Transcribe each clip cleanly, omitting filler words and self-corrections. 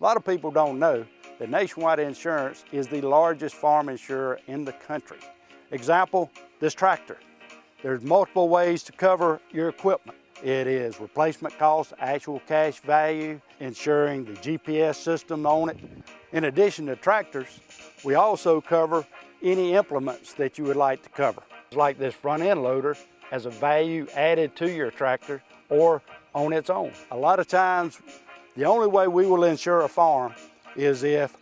A lot of people don't know that Nationwide Insurance is the largest farm insurer in the country. Example, this tractor. There's multiple ways to cover your equipment. It is replacement cost, actual cash value, insuring the GPS system on it. In addition to tractors, we also cover any implements that you would like to cover. Like this front end loader has a value added to your tractor or on its own. A lot of times, the only way we will insure a farm is if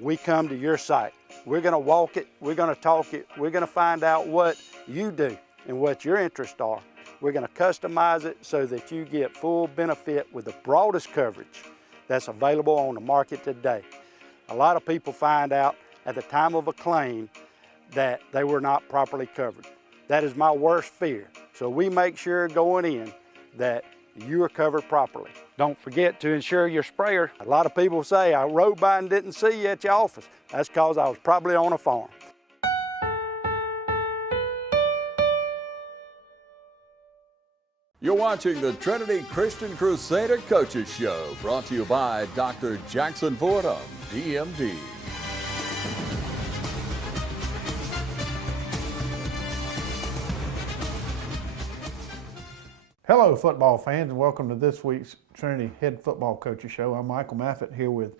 we come to your site. We're gonna walk it, we're gonna talk it, we're gonna find out what you do and what your interests are. We're gonna customize it so that you get full benefit with the broadest coverage that's available on the market today. A lot of people find out at the time of a claim that they were not properly covered. That is my worst fear. So we make sure going in that you are covered properly. Don't forget to insure your sprayer. A lot of people say, I rode by and didn't see you at your office. That's because I was probably on a farm. You're watching the Trinity Christian Crusader Coaches Show, brought to you by Dr. Jackson Fordham, DMD. Hello, football fans, and welcome to this week's Trinity Head Football Coaches Show. I'm Michael Maffett here with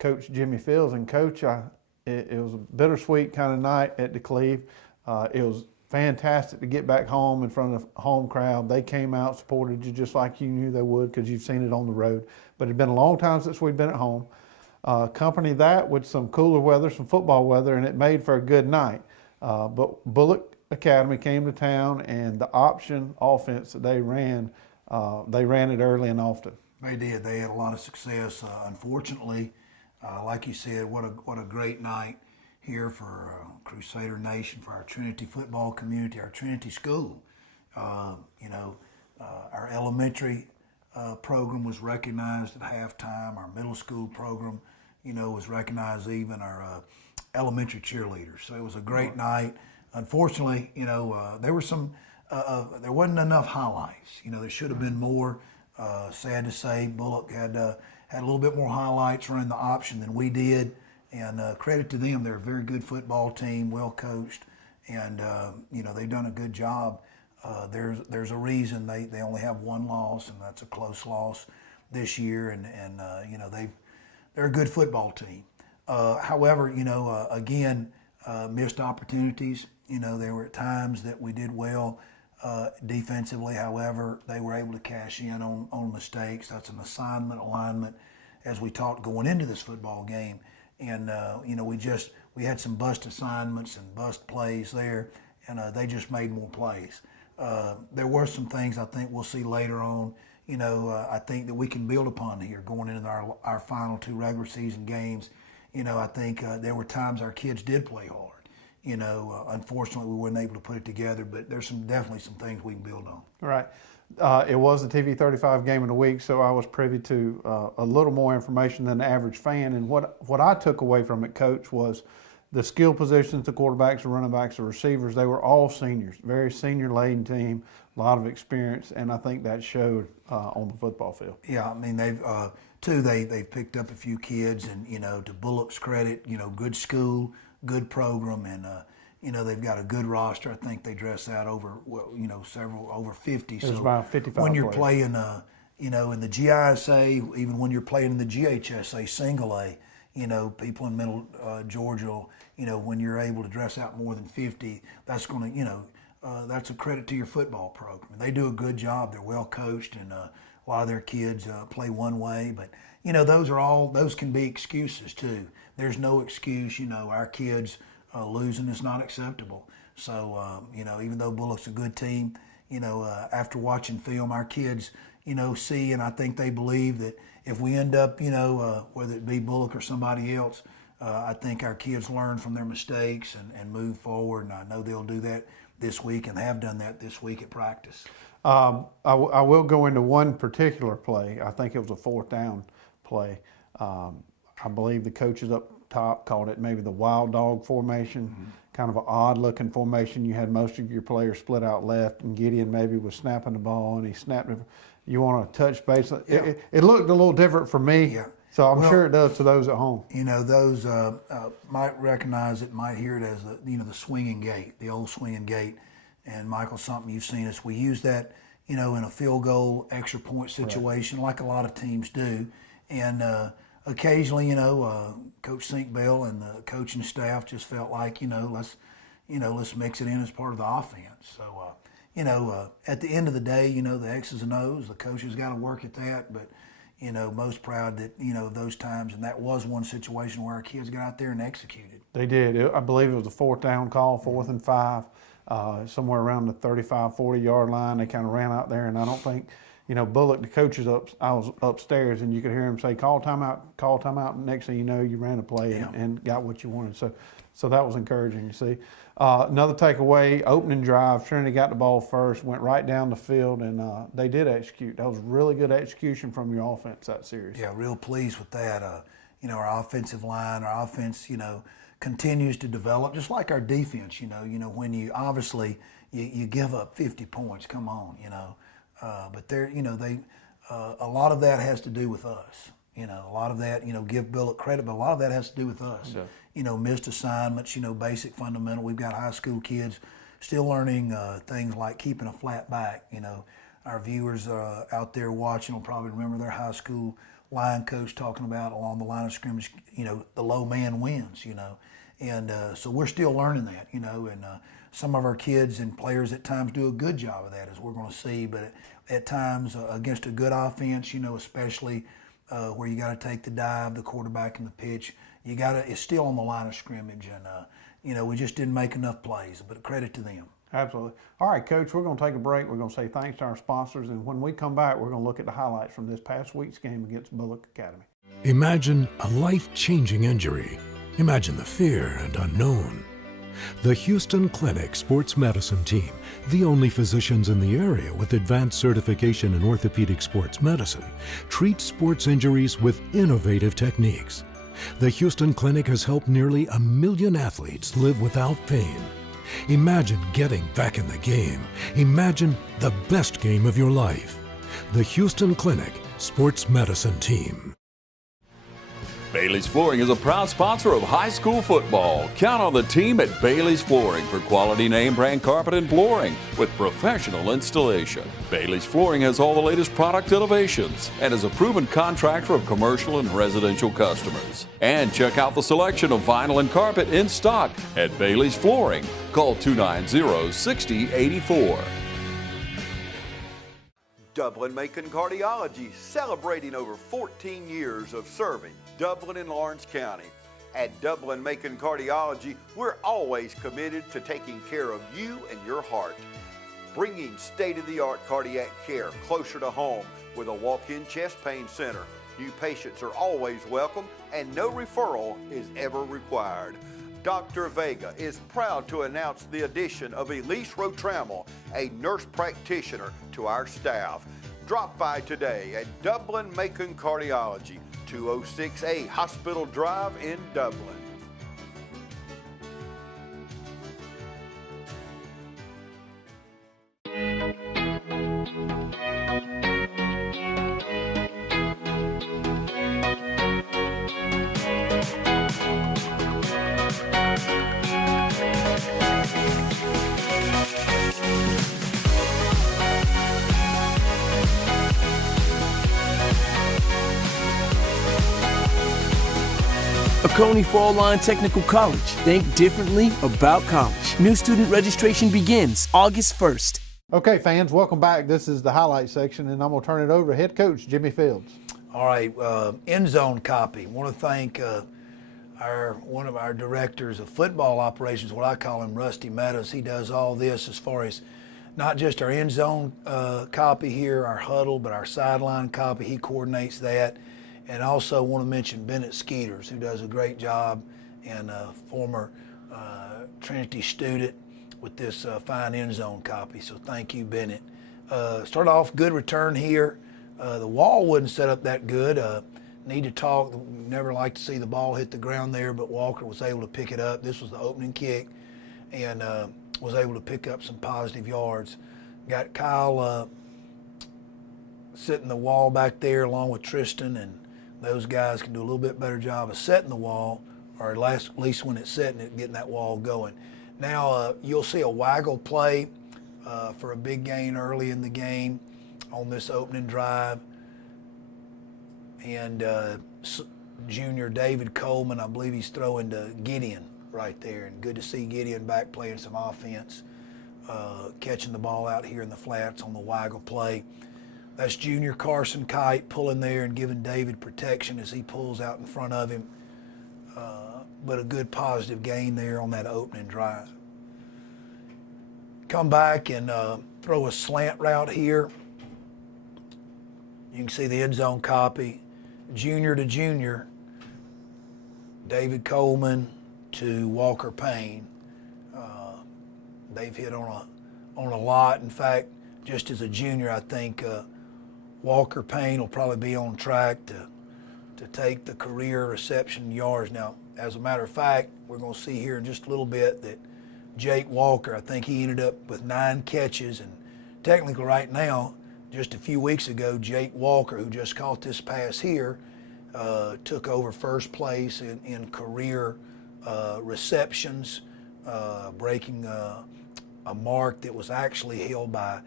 Coach Jimmy Fields. And Coach, it was a bittersweet kind of night at the Cleve. It was fantastic to get back home in front of the home crowd. They came out, supported you just like you knew they would because you've seen it on the road. But it's been a long time since we've been at home. Accompany that with some cooler weather, some football weather, and it made for a good night. But Bullock Academy came to town, and the option offense that they ran it early and often. They did. They had a lot of success. Unfortunately, like you said, what a great night here for Crusader Nation, for our Trinity football community, our Trinity school. Our elementary program was recognized at halftime. Our middle school program, was recognized, even our elementary cheerleaders. So it was a great night. Unfortunately, there wasn't enough highlights. There should have been more. Sad to say, Bullock had a little bit more highlights running the option than we did. And credit to them, they're a very good football team, well coached, and they've done a good job. There's a reason they only have one loss, and that's a close loss this year. And they're a good football team. However, again, missed opportunities. There were times that we did well defensively. However, they were able to cash in on mistakes. That's an alignment, as we talked going into this football game. And, we had some bust assignments and bust plays there, and they just made more plays. There were some things I think we'll see later on, I think that we can build upon here going into our final two regular season games. I think there were times our kids did play hard. Unfortunately, we weren't able to put it together, but there's definitely some things we can build on. Right. It was the TV 35 game of the week, so I was privy to a little more information than the average fan. And what I took away from it, Coach, was the skill positions, the quarterbacks, the running backs, the receivers, they were all seniors, very senior-laden team, a lot of experience, and I think that showed on the football field. Yeah, I mean, they've picked up a few kids, and, to Bullock's credit, good school, good program, and they've got a good roster. I think they dress out over over 50. There's about 55 when you're players. playing, in the GISA, even when you're playing in the GHSA single A, people in middle Georgia, when you're able to dress out more than 50, that's going to, that's a credit to your football program. They do a good job. They're well coached, and a lot of their kids play one way, but those can be excuses too. There's no excuse, our kids losing is not acceptable. So, even though Bullock's a good team, after watching film, our kids, see, and I think they believe that if we end up, whether it be Bullock or somebody else, I think our kids learn from their mistakes and move forward, and I know they'll do that this week and have done that this week at practice. I will go into one particular play. I think it was a fourth down play. I believe the coaches up top called it maybe the wild dog formation, kind of an odd looking formation. You had most of your players split out left, and Gideon maybe was snapping the ball, and he snapped it. You want to touch base? Yeah. It looked a little different for me. Yeah. So I'm sure it does to those at home. You know, those might recognize it, might hear it as the swinging gate, the old swinging gate. And Michael, something you've seen us, we use that, in a field goal, extra point situation, like a lot of teams do. And occasionally, Coach Sinkbell and the coaching staff just felt like, let's mix it in as part of the offense. So, at the end of the day, the X's and O's, the coaches got to work at that. But, most proud that, those times. And that was one situation where our kids got out there and executed. They did. I believe it was a 4th down call, 4th and 5. Somewhere around the 35, 40-yard line. They kind of ran out there, and I don't think, Bullock, the coach, I was upstairs, and you could hear him say, call timeout, call timeout. And next thing you know, you ran a play and got what you wanted. So that was encouraging to see. Another takeaway, opening drive, Trinity got the ball first, went right down the field, and they did execute. That was really good execution from your offense that series. Yeah, real pleased with that. Our offensive line, our offense, continues to develop, just like our defense. When you obviously you give up 50 points, come on, but a lot of that has to do with us. A lot of that, give Bullock credit, but a lot of that has to do with us. Yeah. Missed assignments, basic fundamental. We've got high school kids still learning things like keeping a flat back. Our viewers out there watching will probably remember their high school line coach talking about along the line of scrimmage, the low man wins, And so we're still learning that, and some of our kids and players at times do a good job of that, as we're going to see. But at times against a good offense, especially where you got to take the dive, the quarterback and the pitch, it's still on the line of scrimmage. And, we just didn't make enough plays, but credit to them. Absolutely. All right, Coach, we're going to take a break. We're going to say thanks to our sponsors. And when we come back, we're going to look at the highlights from this past week's game against Bullock Academy. Imagine a life-changing injury. Imagine the fear and unknown. The Houston Clinic Sports Medicine Team, the only physicians in the area with advanced certification in orthopedic sports medicine, treats sports injuries with innovative techniques. The Houston Clinic has helped nearly 1 million athletes live without pain. Imagine getting back in the game. Imagine the best game of your life. The Houston Clinic Sports Medicine Team. Bailey's Flooring is a proud sponsor of high school football. Count on the team at Bailey's Flooring for quality name brand carpet and flooring with professional installation. Bailey's Flooring has all the latest product innovations and is a proven contractor of commercial and residential customers. And check out the selection of vinyl and carpet in stock at Bailey's Flooring. Call 290-6084. Dublin-Macon Cardiology, celebrating over 14 years of serving Dublin and Lawrence County. At Dublin-Macon Cardiology, we're always committed to taking care of you and your heart. Bringing state-of-the-art cardiac care closer to home with a walk-in chest pain center. New patients are always welcome and no referral is ever required. Dr. Vega is proud to announce the addition of Elise Rotrammel, a nurse practitioner, to our staff. Drop by today at Dublin-Macon Cardiology, 206A Hospital Drive in Dublin. Oconee Fall Line Technical College. Think differently about college. New student registration begins August 1st. Okay, fans, welcome back. This is the highlight section, and I'm going to turn it over to head coach Jimmy Fields. All right, end zone copy. Want to thank one of our directors of football operations, what I call him, Rusty Meadows. He does all this as far as not just our end zone copy here, our huddle, but our sideline copy. He coordinates that. And also want to mention Bennett Skeeters, who does a great job, and a former Trinity student with this fine end zone copy. So thank you, Bennett. Start off, good return here. The wall wasn't set up that good. Need to talk. Never like to see the ball hit the ground there, but Walker was able to pick it up. This was the opening kick, and was able to pick up some positive yards. Got Kyle sitting the wall back there along with Tristan, and those guys can do a little bit better job of setting the wall, or at least when it's setting it, getting that wall going. Now you'll see a waggle play for a big gain early in the game on this opening drive. And junior David Coleman, I believe he's throwing to Gideon right there. And good to see Gideon back playing some offense, catching the ball out here in the flats on the waggle play. That's junior Carson Kite pulling there and giving David protection as he pulls out in front of him. But a good positive gain there on that opening drive. Come back and throw a slant route here. You can see the end zone copy. Junior to junior, David Coleman to Walker Payne. They've hit on a lot. In fact, just as a junior, I think Walker Payne will probably be on track to take the career reception yards. Now, as a matter of fact, we're going to see here in just a little bit that Jake Walker, I think he ended up with 9 catches, and technically right now, just a few weeks ago, Jake Walker, who just caught this pass here, took over first place in career receptions, breaking a mark that was actually held by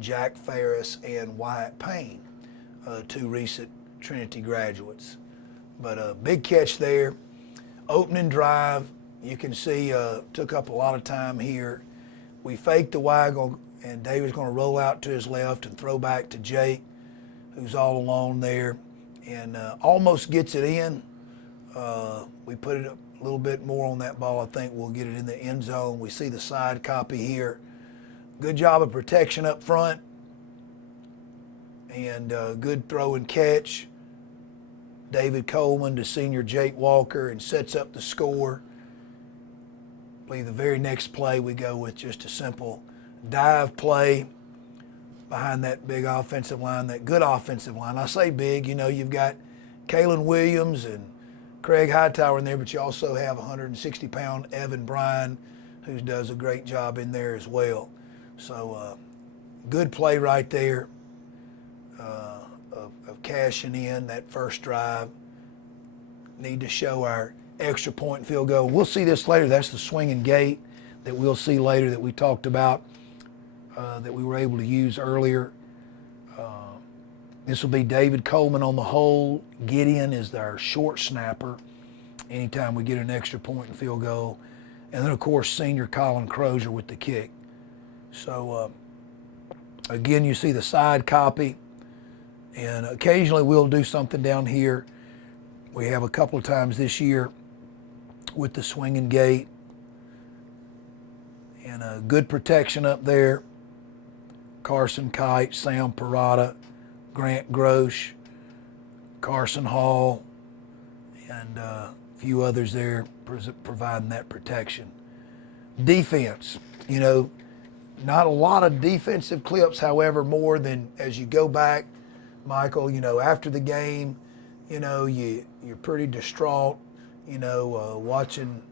Jack Ferris and Wyatt Payne, 2 recent Trinity graduates. But a big catch there. Opening drive, you can see took up a lot of time here. We faked the waggle, and David's going to roll out to his left and throw back to Jake, who's all alone there, and almost gets it in. We put it a little bit more on that ball. I think we'll get it in the end zone. We see the side copy here. Good job of protection up front, and good throw and catch. David Coleman to senior Jake Walker, and sets up the score. I believe the very next play we go with just a simple dive play behind that big offensive line, that good offensive line. I say big, you know, you've got Kalen Williams and Craig Hightower in there, but you also have 160-pound Evan Bryan, who does a great job in there as well. So good play right there of cashing in that first drive. Need to show our extra point and field goal. We'll see this later. That's the swinging gate that we'll see later that we talked about, that we were able to use earlier. This will be David Coleman on the hole. Gideon is our short snapper anytime we get an extra point and field goal. And then, of course, senior Colin Crozier with the kick. So, again, you see the side copy. And occasionally we'll do something down here. We have a couple of times this year with the swinging gate. And a good protection up there. Carson Kite, Sam Parada, Grant Grosh, Carson Hall, and a few others there providing that protection. Defense, you know, not a lot of defensive clips, however, more than as you go back, Michael, you know, after the game, you know, you're pretty distraught, you know, watching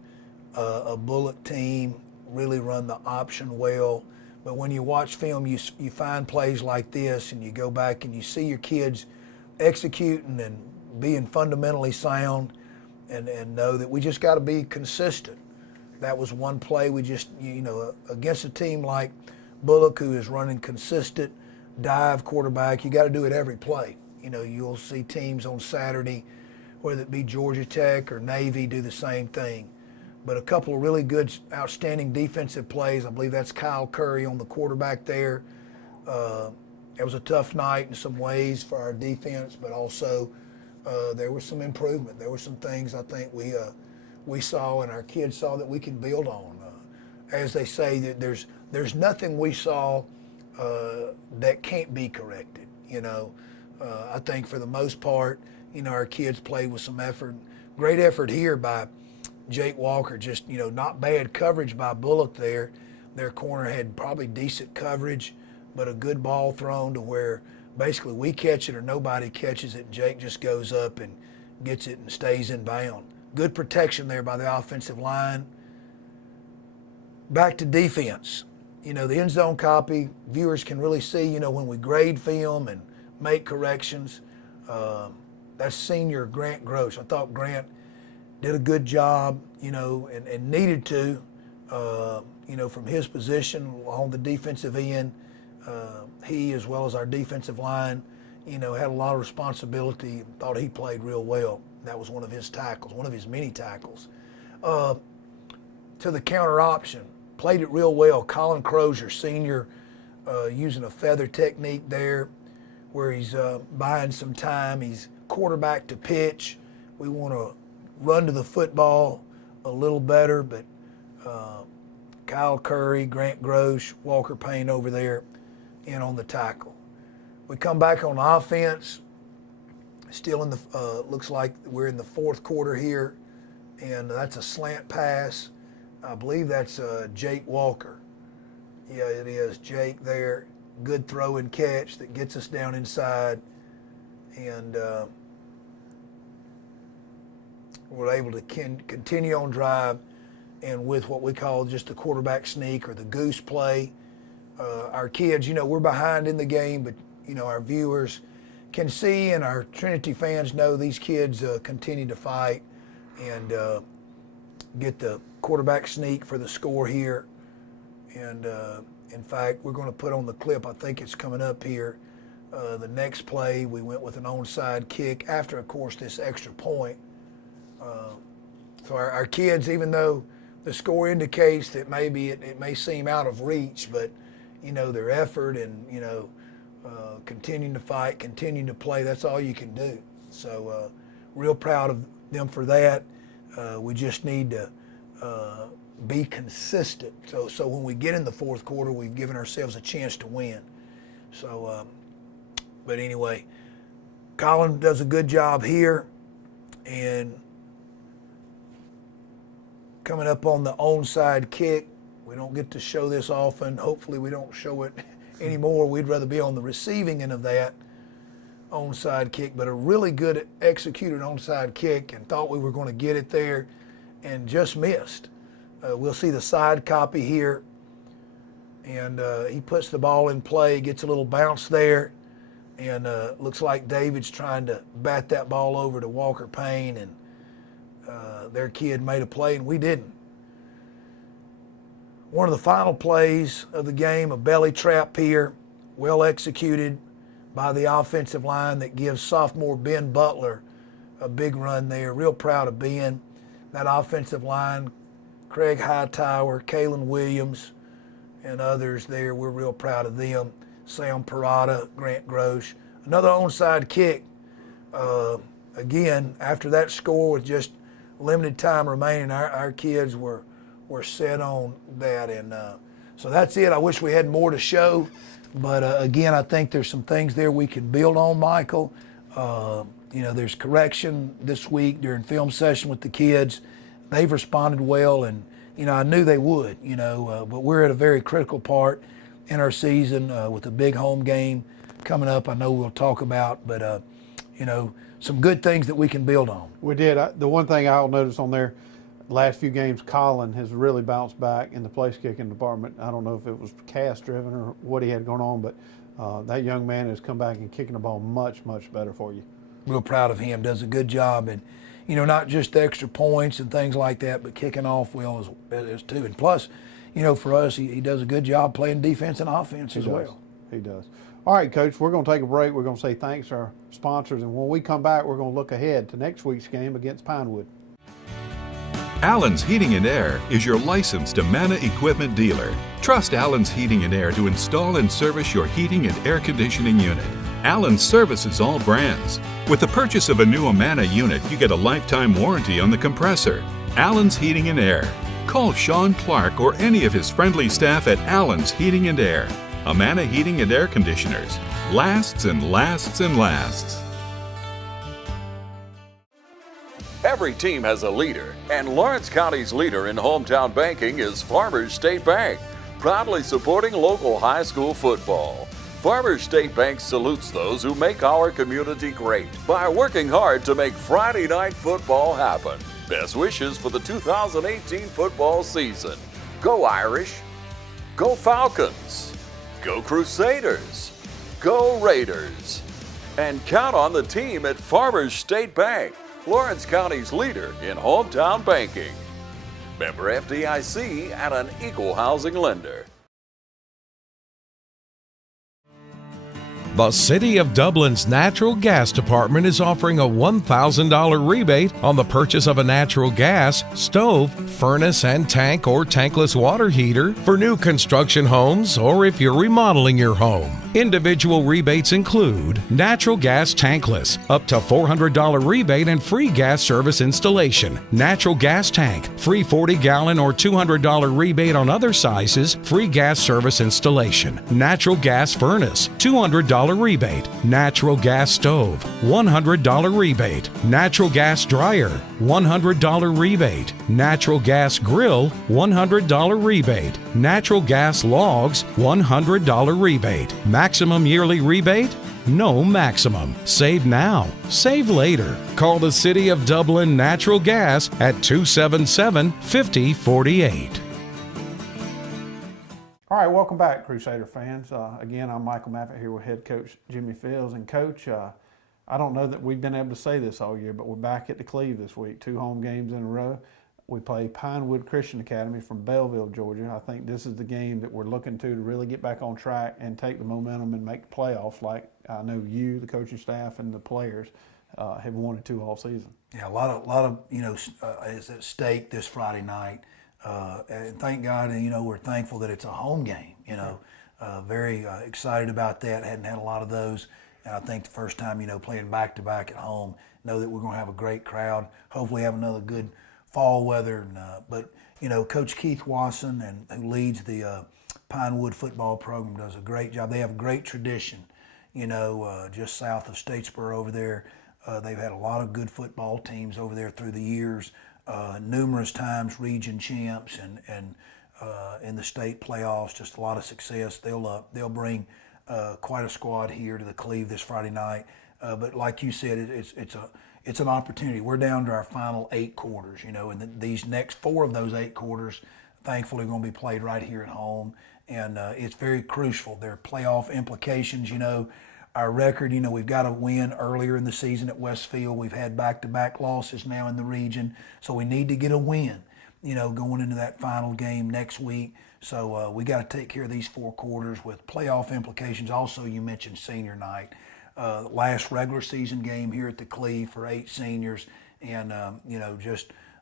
a Bullock team really run the option well. But when you watch film, you find plays like this, and you go back and you see your kids executing and being fundamentally sound, and know that we just got to be consistent. That was one play we just, you know, against a team like Bullock, who is running consistent dive quarterback, you got to do it every play. You know, you'll see teams on Saturday, whether it be Georgia Tech or Navy, do the same thing. But a couple of really good, outstanding defensive plays. I believe that's Kyle Curry on the quarterback there. It was a tough night in some ways for our defense, but also there was some improvement. There were some things I think we saw and our kids saw that we can build on. As they say, that there's nothing we saw that can't be corrected. You know, I think for the most part, you know, our kids played with some effort. Great effort here by Jake Walker, just, you know, not bad coverage by Bullock there. Their corner had probably decent coverage, but a good ball thrown to where basically we catch it or nobody catches it, and Jake just goes up and gets it and stays in bound. Good protection there by the offensive line. Back to defense. You know, the end zone copy, viewers can really see, you know, when we grade film and make corrections, that's senior Grant Gross. I thought Grant did a good job, you know, and needed to, you know, from his position on the defensive end. He, as well as our defensive line, you know, had a lot of responsibility. Thought he played real well. That was one of his tackles, one of his many tackles. To the counter option, played it real well. Colin Crozier, senior, using a feather technique there where he's buying some time. He's quarterback to pitch. We want to run to the football a little better, but Kyle Curry, Grant Grosh, Walker Payne over there in on the tackle. We come back on offense, still in the, looks like we're in the fourth quarter here, and that's a slant pass. I believe that's Jake Walker. Yeah, it is Jake there. Good throw and catch that gets us down inside, and we're able to continue on drive, and with what we call just the quarterback sneak or the goose play. Our kids, you know, we're behind in the game, but, you know, our viewers can see and our Trinity fans know these kids continue to fight and get the quarterback sneak for the score here. And in fact, we're going to put on the clip, I think it's coming up here, the next play. We went with an onside kick after, of course, this extra point. So our kids, even though the score indicates that maybe it may seem out of reach, but, you know, their effort and, you know, continuing to fight, continuing to play, that's all you can do. So real proud of them for that. We just need to be consistent. So when we get in the fourth quarter, we've given ourselves a chance to win. So, but anyway, Colin does a good job here, and coming up on the onside kick. We don't get to show this often. Hopefully we don't show it anymore. We'd rather be on the receiving end of that onside kick, but a really good executed onside kick, and thought we were going to get it there and just missed. We'll see the side copy here, and he puts the ball in play, gets a little bounce there, and looks like David's trying to bat that ball over to Walker Payne, and their kid made a play, and we didn't. One of the final plays of the game, a belly trap here, well executed by the offensive line that gives sophomore Ben Butler a big run there. Real proud of Ben. That offensive line, Craig Hightower, Kalen Williams, and others there, we're real proud of them. Sam Parada, Grant Grosh. Another onside kick. Again, after that score with just limited time remaining, our kids were set on that, and so that's it. I wish we had more to show, but again, I think there's some things there we can build on, Michael. You know, there's correction this week during film session with the kids. They've responded well, and you know, I knew they would. You know, but we're at a very critical part in our season with a big home game coming up. I know we'll talk about, but you know, some good things that we can build on. We did. The one thing I'll notice on there, last few games, Colin has really bounced back in the place kicking department. I don't know if it was cast driven or what he had going on, but that young man has come back and kicking the ball much, much better for you. Real proud of him. Does a good job, and you know, not just the extra points and things like that, but kicking off well as too. And plus, you know, for us, he does a good job playing defense and offense as well. He does. All right, Coach, we're going to take a break. We're going to say thanks to our sponsors, and when we come back, we're going to look ahead to next week's game against Pinewood. Allen's Heating and Air is your licensed Amana equipment dealer. Trust Allen's Heating and Air to install and service your heating and air conditioning unit. Allen services all brands. With the purchase of a new Amana unit, you get a lifetime warranty on the compressor. Allen's Heating and Air. Call Sean Clark or any of his friendly staff at Allen's Heating and Air. Amana Heating and Air Conditioners. Lasts and lasts and lasts. Every team has a leader, and Lawrence County's leader in hometown banking is Farmers State Bank, proudly supporting local high school football. Farmers State Bank salutes those who make our community great by working hard to make Friday night football happen. Best wishes for the 2018 football season. Go Irish! Go Falcons! Go Crusaders! Go Raiders! And count on the team at Farmers State Bank, Lawrence County's leader in hometown banking. Member FDIC and an equal housing lender. The City of Dublin's Natural Gas Department is offering a $1,000 rebate on the purchase of a natural gas, stove, furnace and tank or tankless water heater for new construction homes or if you're remodeling your home. Individual rebates include natural gas tankless, up to $400 rebate and free gas service installation. Natural gas tank, free 40-gallon or $200 rebate on other sizes, free gas service installation. Natural gas furnace, $200 rebate. Natural gas stove, $100 rebate. Natural gas dryer, $100 rebate. Natural gas grill, $100 rebate. Natural gas logs, $100 rebate. Maximum yearly rebate? No maximum. Save now. Save later. Call the City of Dublin Natural Gas at 277-5048. All right, welcome back, Crusader fans. Again, I'm Michael Maffett here with head coach Jimmy Fields. And Coach, I don't know that we've been able to say this all year, but we're back at the Cleve this week, 2 home games in a row. We play Pinewood Christian Academy from Belleville, Georgia. I think this is the game that we're looking to really get back on track and take the momentum and make the playoffs like I know you, the coaching staff, and the players have wanted to all season. Yeah, a lot of is at stake this Friday night. And thank God, we're thankful that it's a home game, very excited about that. Hadn't had a lot of those. And I think the first time, playing back-to-back at home, know that we're going to have a great crowd, hopefully have another good fall weather. But Coach Keith Wasson, who leads the Pinewood football program, does a great job. They have a great tradition, just south of Statesboro over there. They've had a lot of good football teams over there through the years. Numerous times region champs and in the state playoffs, just a lot of success. They'll bring quite a squad here to the Cleve this Friday night. But like you said, it's an opportunity. We're down to our final 8 quarters, and these next 4 of those 8 quarters, thankfully, are going to be played right here at home. And it's very crucial. There are playoff implications, Our record, we've got a win earlier in the season at Westfield. We've had back-to-back losses now in the region. So we need to get a win, going into that final game next week. So we got to take care of these 4 quarters with playoff implications. Also, you mentioned senior night. Last regular season game here at the Cleve for 8 seniors. And,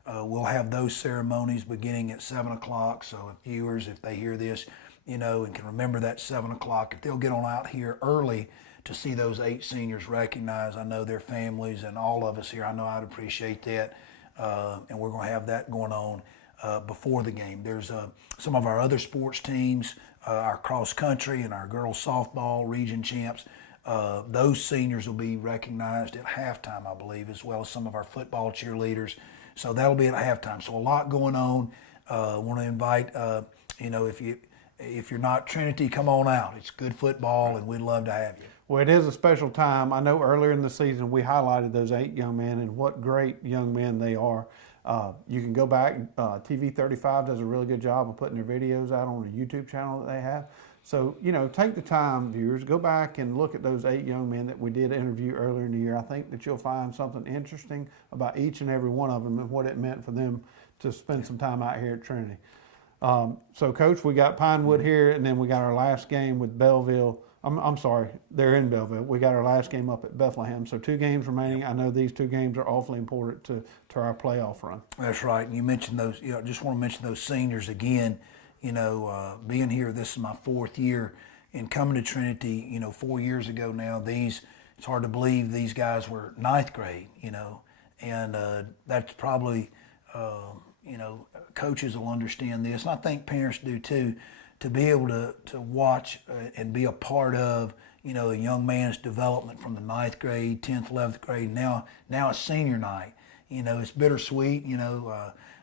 we'll have those ceremonies beginning at 7 o'clock. So if viewers, if they hear this, and can remember that 7 o'clock, if they'll get on out here early to see those 8 seniors recognized. I know their families and all of us here, I know I'd appreciate that. And we're going to have that going on before the game. There's some of our other sports teams, our cross country and our girls softball region champs. Those seniors will be recognized at halftime, I believe, as well as some of our football cheerleaders. So that'll be at halftime. So a lot going on. Want to invite, if you're not Trinity, come on out. It's good football, and we'd love to have you. Well, it is a special time. I know earlier in the season we highlighted those 8 young men and what great young men they are. You can go back. TV 35 does a really good job of putting their videos out on the YouTube channel that they have. So, take the time, viewers, go back and look at those 8 young men that we did interview earlier in the year. I think that you'll find something interesting about each and every one of them and what it meant for them to spend some time out here at Trinity. So, Coach, we got Pinewood here, and then we got our last game with Belleville. I'm sorry, they're in Belleville. We got our last game up at Bethlehem. So 2 games remaining. I know these 2 games are awfully important to our playoff run. That's right. And you mentioned those, just want to mention those seniors again. Being here, this is my 4th year, and coming to Trinity, 4 years ago now, it's hard to believe these guys were 9th grade, and that's probably, coaches will understand this, and I think parents do too, to be able to watch and be a part of, a young man's development from the 9th grade, 10th, 11th grade, now a senior night. It's bittersweet,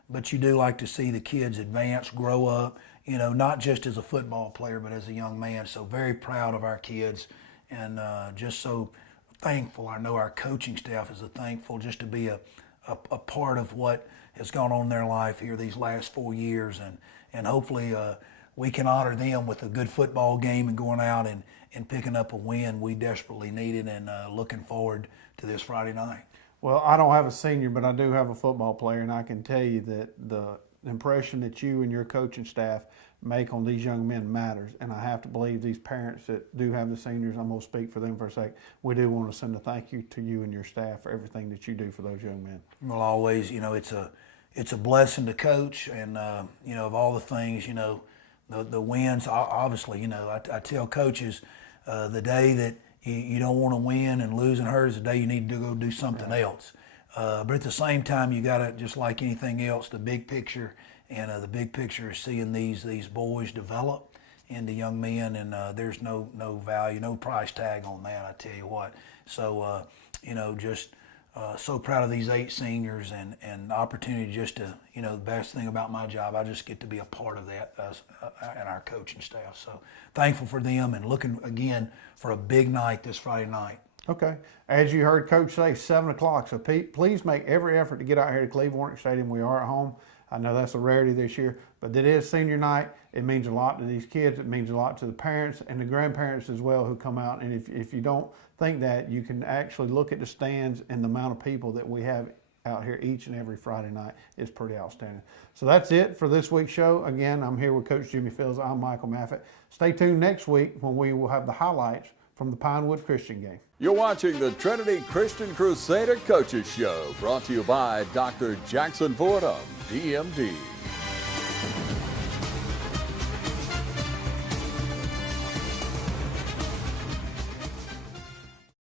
but you do like to see the kids advance, grow up, not just as a football player, but as a young man. So very proud of our kids, and just so thankful. I know our coaching staff is thankful just to be a part of what has gone on in their life here these last 4 years, and hopefully we can honor them with a good football game and going out and picking up a win we desperately needed, and looking forward to this Friday night. Well, I don't have a senior, but I do have a football player, and I can tell you that the impression that you and your coaching staff make on these young men matters. And I have to believe these parents that do have the seniors, I'm going to speak for them for a sec, we do want to send a thank you to you and your staff for everything that you do for those young men. Well, always, it's a blessing to coach, and of all the things, the wins. Obviously, I tell coaches the day that you don't want to win and lose and hurt is the day you need to go do something else. But at the same time, you got to, just like anything else, the big picture, and the big picture is seeing these boys develop into young men, and there's no value, no price tag on that, I tell you what. So, just so proud of these 8 seniors, and the opportunity just to, the best thing about my job, I just get to be a part of that, us and our coaching staff. So thankful for them, and looking again for a big night this Friday night. Okay. As you heard Coach say, 7 o'clock. So please make every effort to get out here to Cleveland Warwick Stadium. We are at home. I know that's a rarity this year, but it is senior night. It means a lot to these kids. It means a lot to the parents and the grandparents as well who come out. And if you don't think that, you can actually look at the stands, and the amount of people that we have out here each and every Friday night is pretty outstanding. So that's it for this week's show. Again, I'm here with Coach Jimmy Fields. I'm Michael Maffett. Stay tuned next week when we will have the highlights from the Pinewood Christian game. You're watching the Trinity Christian Crusader Coaches Show, brought to you by Dr. Jackson Ford of DMD.